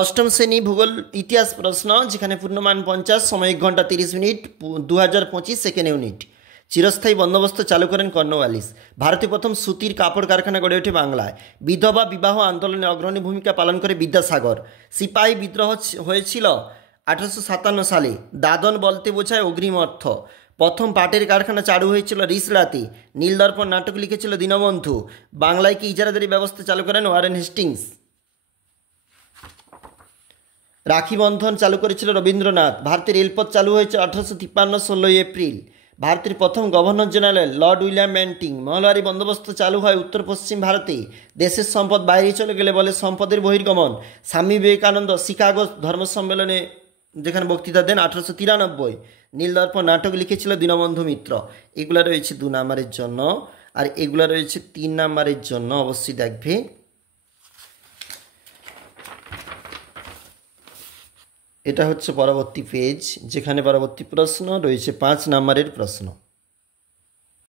অষ্টম শ্রেণী ভূগোল ইতিহাস প্রশ্ন, যেখানে পূর্ণমান 50, সময় 1 ঘন্টা 30 মিনিট, 2025 সেকেন্ড ইউনিট। চিরস্থায়ী বন্দোবস্ত চালু করেন কর্নওয়ালিস। ভারতে প্রথম সুতির কাপড় কারখানা গড়ে ওঠে বাংলায়। বিধবা বিবাহ আন্দোলনে অগ্রণী ভূমিকা পালন করে বিদ্যাসাগর। সিপাহী বিদ্রোহ হয়েছিল 1857 সালে। দাদন বলতে বোঝায় অগ্রিম অর্থ। প্রথম পাটের কারখানা চালু হয়েছিল রিসলাতে। নীলদর্পণ নাটক লিখেছিল দীনবন্ধু। বাংলায় কি ইজারাদারি ব্যবস্থা চালু করেন ওয়ারেন হেস্টিংস। রাখি বন্ধন চালু করেছিল রবীন্দ্রনাথ। ভারতের রেলপথ চালু হয়েছে 1853 16 এপ্রিল। ভারতের প্রথম governor general Lord William Bentinck. Mahalwari বন্দোবস্ত চালু হয় উত্তর পশ্চিম ভারতে। দেশের সম্পদ বাইরে চলে গেলে বলে সম্পদের বহির্গমন। স্বামী বিবেকানন্দ শিকাগো ধর্ম সম্মেলনে যেখানে বক্তৃতা দেন 1893। নীলদর্পণ নাটক লিখেছিল দীনবন্ধু মিত্র। এগুলো রয়েছে 2 নম্বরের জন্য, আর এগুলো রয়েছে 3 নম্বরের জন্য। অবশ্যই দেখবে। এটা হচ্ছে পরবর্তী পেজ, যেখানে পরবর্তী প্রশ্ন রয়েছে 5 নম্বরের প্রশ্ন।